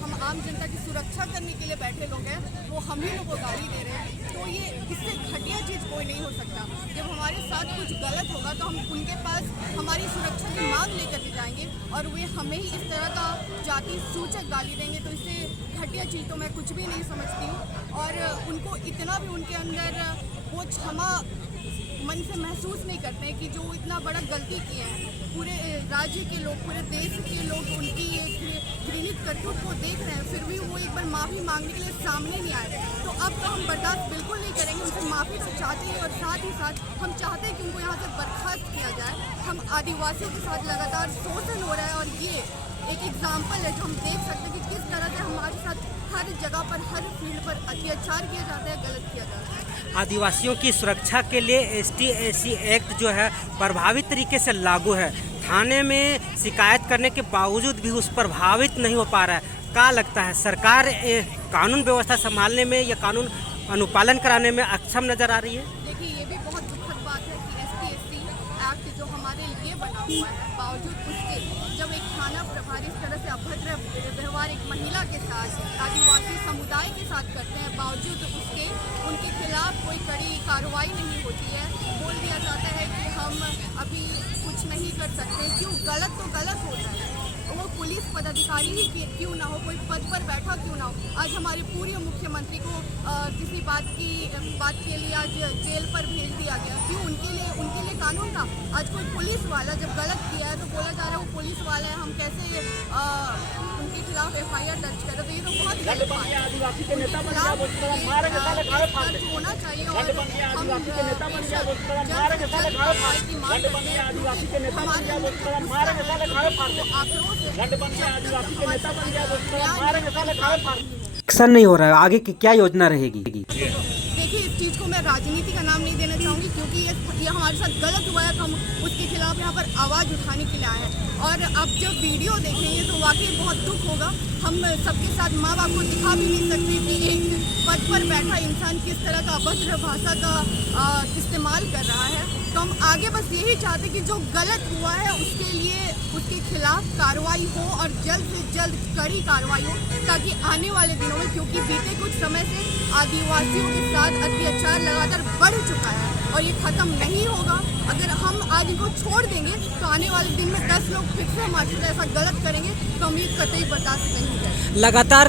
हम आम जनता की सुरक्षा करने के लिए बैठे लोग हैं, वो हम ही लोग को गाली दे रहे हैं। तो ये इससे घटिया चीज़ कोई नहीं हो सकता। जब हमारे साथ कुछ गलत होगा तो हम उनके पास हमारी सुरक्षा की मांग लेकर के जाएंगे और वे हमें ही इस तरह का जाति सूचक गाली देंगे, तो इससे घटिया चीज़ तो मैं कुछ भी नहीं समझती हूँ। और उनको इतना भी उनके अंदर वो क्षमा मन से महसूस नहीं करते हैं कि जो इतना बड़ा गलती किए हैं। पूरे राज्य के लोग, पूरे देश के लोग उनकी ये घृणित करतूत को देख रहे हैं, फिर भी वो एक बार माफ़ी मांगने के लिए सामने नहीं आए। तो अब तो हम बर्दाश्त बिल्कुल नहीं करेंगे, उनसे माफ़ी तो चाहते हैं और साथ ही साथ हम चाहते हैं कि उनको यहाँ से बर्खास्त किया जाए। हम आदिवासियों के साथ लगातार शोषण हो रहा है और ये एक एग्जाम्पल है जो हम देख सकते हैं कि किस तरह से हमारे साथ हर जगह पर, हर फील्ड पर अत्याचार किया जाता है, गलत किया जाता है। आदिवासियों की सुरक्षा के लिए ST/SC एक्ट जो है प्रभावी तरीके से लागू है। थाने में शिकायत करने के बावजूद भी उस प्रभावित नहीं हो पा रहा है। क्या लगता है सरकार कानून व्यवस्था संभालने में या कानून अनुपालन कराने में अक्षम नजर आ रही है? देखिए, ये भी बहुत दुखद बात है कि ST/SC एक्ट जो हमारे लिए बना हुआ है, बावजूद उसके जब एक थाना प्रभारी इस तरह से अभद्र व्यवहार एक महिला के साथ, आदिवासी समुदाय के साथ करते हैं, बावजूद उसके उनके खिलाफ कोई कड़ी कार्रवाई नहीं होती है। बोल दिया जाता है कि हम अभी कुछ नहीं कर सकते। क्यों? गलत तो गलत होता है, वो पुलिस पदाधिकारी ही क्यों ना हो, कोई पद पर बैठा क्यों ना हो। आज हमारे पूर्व मुख्यमंत्री को किसी बात के लिए आज जेल पर भेज दिया गया। क्यों? उनके लिए कानून था। आज कोई पुलिस वाला जब गलत किया है तो बोला जा रहा है वो पुलिस वाला है, हम कैसे उनके खिलाफ FIR दर्ज करें। तो ये तो बहुत गलत बात है। उनके खिलाफ होना चाहिए और हम एक्शन नहीं हो रहा है, आगे की क्या योजना रहेगी? देखिए, इस चीज़ को मैं राजनीति का नाम नहीं देना चाहूँगी, क्योंकि ये हमारे साथ गलत हुआ है तो हम उसके खिलाफ यहाँ पर आवाज़ उठाने के लिए आए हैं। और अब जब वीडियो देखेंगे तो वाकई बहुत दुख होगा। हम सबके साथ माँ बाप को दिखा भी नहीं सकते कि एक पद पर बैठा इंसान किस तरह का अभद्र भाषा का इस्तेमाल कर रहा है। तो हम आगे बस यही चाहते कि जो गलत हुआ है उसके लिए उसके खिलाफ कार्रवाई हो और जल्द से जल्द कड़ी कार्रवाई हो, ताकि आने वाले दिनों में, क्योंकि बीते कुछ समय से आदिवासियों के साथ अत्याचार लगातार बढ़ चुका है और ये खत्म नहीं होगा। अगर हम आज इनको छोड़ देंगे तो आने वाले दिन में 10 लोग फिर से हमारे साथ ऐसा गलत करेंगे तो हम ये कतई बर्दाश्त नहीं करेंगे। लगातार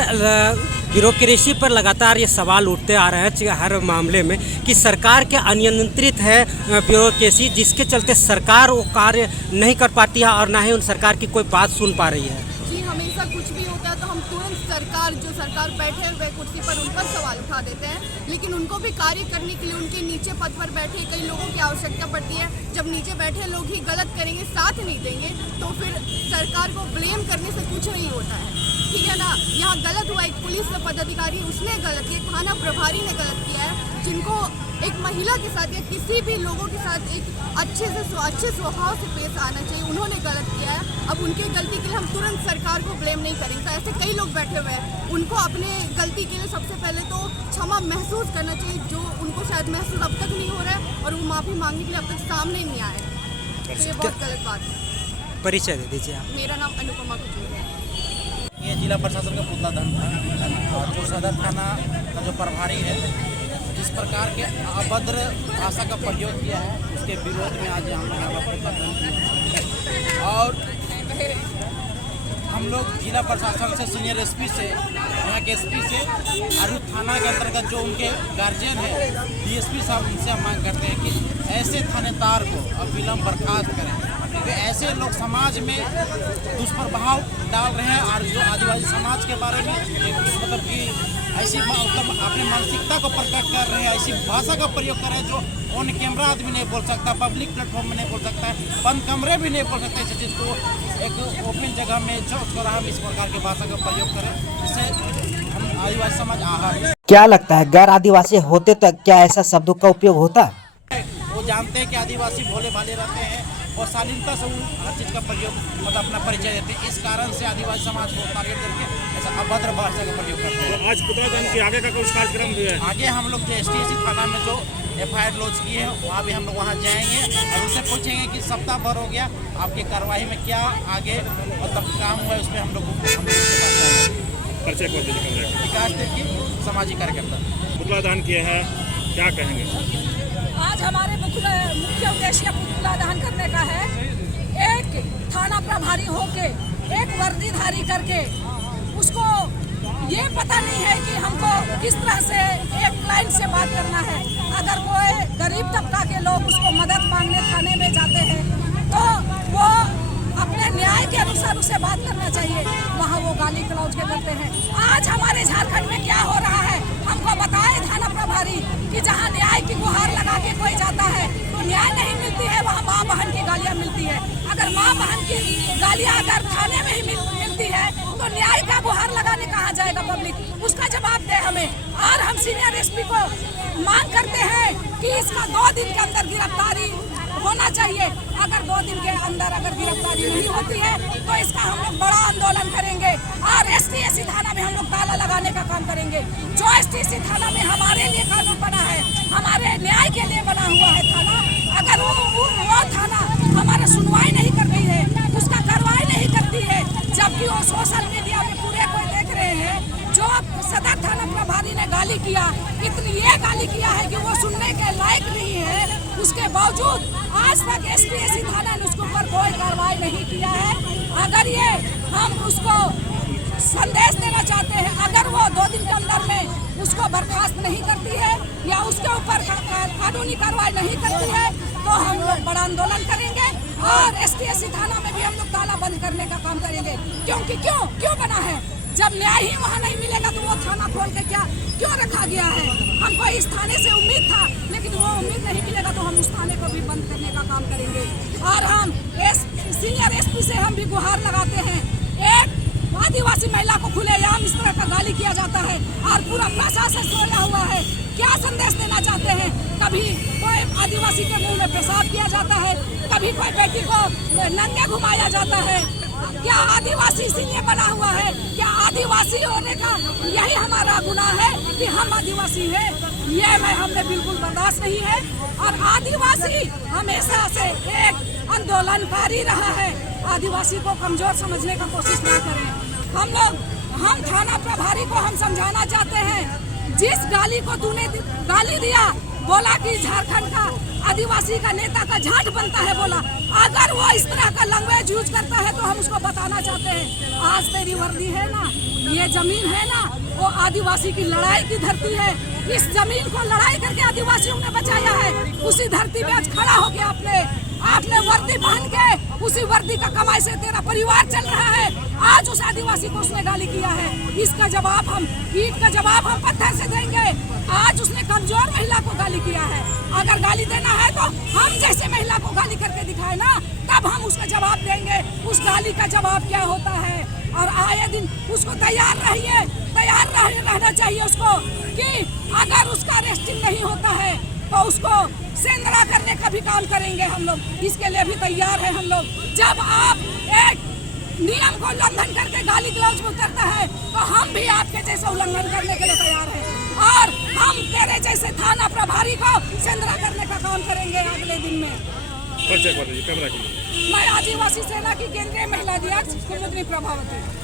ब्यूरोक्रेसी पर लगातार ये सवाल उठते आ रहे हैं हर मामले में कि सरकार के अनियंत्रित है ब्यूरोक्रेसी, जिसके चलते सरकार वो कार्य नहीं कर पाती है और ना ही उन सरकार की कोई बात सुन पा रही है। जी, हमेशा कुछ भी होता है तो हम तुरंत सरकार बैठे हुए कुर्सी पर उन पर सवाल उठा देते हैं, लेकिन उनको भी कार्य करने के लिए उनके नीचे पद पर बैठे कई लोगों की आवश्यकता पड़ती है। जब नीचे बैठे लोग ही गलत करेंगे, साथ नहीं देंगे, तो फिर सरकार को ब्लेम करने से कुछ नहीं होता है। ठीक है ना? यहाँ गलत हुआ, एक पुलिस पदाधिकारी उसने गलत किया, थाना प्रभारी ने गलत किया है। जिनको एक महिला के साथ या किसी भी लोगों के साथ एक अच्छे स्वभाव से पेश आना चाहिए, उन्होंने गलत किया है। अब उनके गलती के लिए हम तुरंत सरकार को ब्लेम नहीं करेंगे। तो ऐसे कई लोग बैठे हुए हैं, उनको अपने गलती के लिए सबसे पहले तो क्षमा महसूस करना चाहिए, जो उनको शायद महसूस अब तक नहीं हो रहा है और वो माफ़ी मांगने के लिए अब तक सामने ही नहीं आए। तो ये बहुत गलत बात है। परिचय दे दीजिए आप। मेरा नाम अनुपमा कुजूर है। ये जिला प्रशासन का पुतला दहन था और जो सदर थाना का जो प्रभारी है जिस प्रकार के अभद्र भाषा का प्रयोग किया है, उसके विरोध में आज हम लोग यहाँ पर पुतला दहन किया। और हम लोग जिला प्रशासन से, सीनियर SP से, यहाँ के SP से और थाना के अंतर्गत जो उनके गार्जियन है DSP साहब, उनसे हम मांग करते हैं कि ऐसे थानेदार को अब विलम्ब बर्खास्त करें, क्योंकि ऐसे लोग समाज में दुष्प्रभाव डाल रहे हैं और जो आदिवासी समाज के बारे में मतलब कि ऐसी मतलब अपनी मानसिकता को प्रकट कर रहे हैं, ऐसी भाषा का प्रयोग कर रहे हैं जो ऑन कैमरा आदमी नहीं बोल सकता, पब्लिक प्लेटफॉर्म में नहीं बोल सकता है, बंद कमरे भी नहीं बोल सकते। ऐसी चीज़ को एक ओपन जगह में चौराहा में इस प्रकार की भाषा का प्रयोग करें, जिससे हम आदिवासी समाज आहत। क्या लगता है गैर आदिवासी होते तक क्या ऐसा शब्दों का उपयोग होता है? वो जानते हैं कि आदिवासी भोले भाले रहते हैं और शालीनता से वो हर चीज़ का प्रयोग मतलब अपना परिचय देते हैं। इस कारण से आदिवासी समाज को टारगेट करके ऐसा अभद्र भाषा का प्रयोग करते हैं। तो आज पुतला दहन के आगे का कुछ कार्यक्रम भी है? आगे हम लोग जो ST/SC थाना में जो FIR लॉन्च किए हैं वहाँ भी हम लोग वहाँ जाएंगे और उनसे पूछेंगे कि सप्ताह भर हो गया, आपकी कार्रवाई में क्या आगे मतलब काम हुआ है, उसमें हम लोग परिचय कर दीजिए कैमरे का। विकास तिर्की, सामाजिक कार्यकर्ता। पुतला दहन किया है, क्या कहेंगे? आज हमारे मुख्य उद्देश्य पुतला दहन करने का है। एक थाना प्रभारी होके, एक वर्दीधारी करके, उसको ये पता नहीं है कि हमको किस तरह से एक लाइन से बात करना है। अगर कोई गरीब तबका के लोग उसको मदद मांगने थाने में जाते हैं तो वो अपने न्याय के अनुसार उसे बात करना चाहिए, वहाँ वो गाली गलौज के करते हैं। आज हमारे झारखंड में क्या हो रहा है, हमको बताए थाना प्रभारी कि जहाँ न्याय की गुहार लगा के कोई जाता है तो न्याय नहीं मिलती है, वहाँ माँ बहन की गालियाँ मिलती है। अगर माँ बहन की गालियाँ अगर थाने में ही मिलती है तो न्याय का गुहार लगाने कहाँ जाएगा पब्लिक? उसका जवाब दे हमें। और हम सीनियर एसपी को मांग करते हैं कि इसका 2 दिन के अंदर गिरफ्तारी होना चाहिए। अगर 2 दिन के अंदर अगर गिरफ्तारी नहीं होती है तो इसका हम लोग बड़ा आंदोलन करेंगे और ST/SC थाना में हम लोग ताला लगाने का काम करेंगे। जो ST/SC थाना में हमारे लिए कानून बना है, हमारे न्याय के लिए बना हुआ है थाना, अगर वो थाना हमारा सुनवाई नहीं कर रही है, उसका कार्रवाई नहीं करती है, जबकि वो सोशल मीडिया में पूरे कोई देख रहे हैं जो सदर थाना प्रभारी ने गाली किया, इतनी ये गाली किया है कि वो सुनने के लायक नहीं है। उसके बावजूद आज तक ST/SC थाना ने उसके ऊपर कोई कार्रवाई नहीं किया है। अगर ये हम उसको संदेश देना चाहते हैं, अगर वो 2 दिन के अंदर में उसको बर्खास्त नहीं करती है या उसके ऊपर कानूनी कार्रवाई नहीं करती है तो हम लोग बड़ा आंदोलन करेंगे और ST/SC थाना में भी हम लोग ताला बंद करने का काम करेंगे। क्योंकि क्यों बना है? जब न्याय ही वहाँ नहीं मिलेगा तो वो थाना खोल के क्यों रखा गया है? हमको इस थाने से उम्मीद था, लेकिन वो उम्मीद नहीं मिलेगा तो हम उस थाने को भी बंद करने का काम करेंगे। और हम सीनियर एसपी से हम भी गुहार लगाते हैं। एक आदिवासी महिला को खुलेआम इस तरह का गाली किया जाता है और पूरा प्रशासन सोया हुआ है। क्या संदेश देना चाहते हैं? कभी कोई आदिवासी के मुंह में पेशाब किया जाता है, कभी कोई बेटी को नंगे घुमाया जाता है। क्या आदिवासी इसीलिए बना हुआ है? क्या आदिवासी होने का यही हमारा गुनाह है कि हम आदिवासी हैं? ये हमने बिल्कुल बर्दाश्त नहीं है। और आदिवासी हमेशा से एक आंदोलनकारी रहा है। आदिवासी को कमजोर समझने का कोशिश ना करें। हम थाना प्रभारी को हम समझाना चाहते हैं, जिस गाली को तूने गाली दिया, बोला कि झारखंड का आदिवासी का नेता का झाट बनता है, बोला अगर वो इस तरह का लैंग्वेज यूज करता है तो हम उसको बताना चाहते हैं, आज तेरी वर्दी है ना, ये जमीन है ना, वो आदिवासी की लड़ाई की धरती है। इस जमीन को लड़ाई करके आदिवासियों ने बचाया है। उसी धरती पे आज खड़ा होके आपने वर्दी पहन के, उसी वर्दी का कमाई से तेरा परिवार चल रहा है। आज उस आदिवासी को उसने गाली किया है, इसका जवाब हम ईंट का जवाब हम पत्थर से देंगे। आज उसने कमजोर महिला को गाली किया है। अगर गाली देना है तो हम जैसे महिला को गाली करके दिखाए ना, तब हम उसका जवाब देंगे। उस गाली का जवाब क्या होता है? और आए दिन उसको तैयार रहना चाहिए उसको कि अगर उसका अरेस्टिंग नहीं होता है तो उसको सेंधरा करने का भी काम करेंगे हम लोग। इसके लिए भी तैयार है हम लोग। जब आप एक नियम को उल्लंघन करके गाली गलौज में उतरता है तो हम भी आपके जैसा उल्लंघन करने के लिए तैयार हैं और हम तेरे जैसे थाना प्रभारी को सेंधरा करने का काम करेंगे अगले दिन में। परिचय कर दीजिए कैमरा की। मैं आदिवासी सेना की केंद्रीय महिला अध्यक्ष कुमुदनी प्रभावती।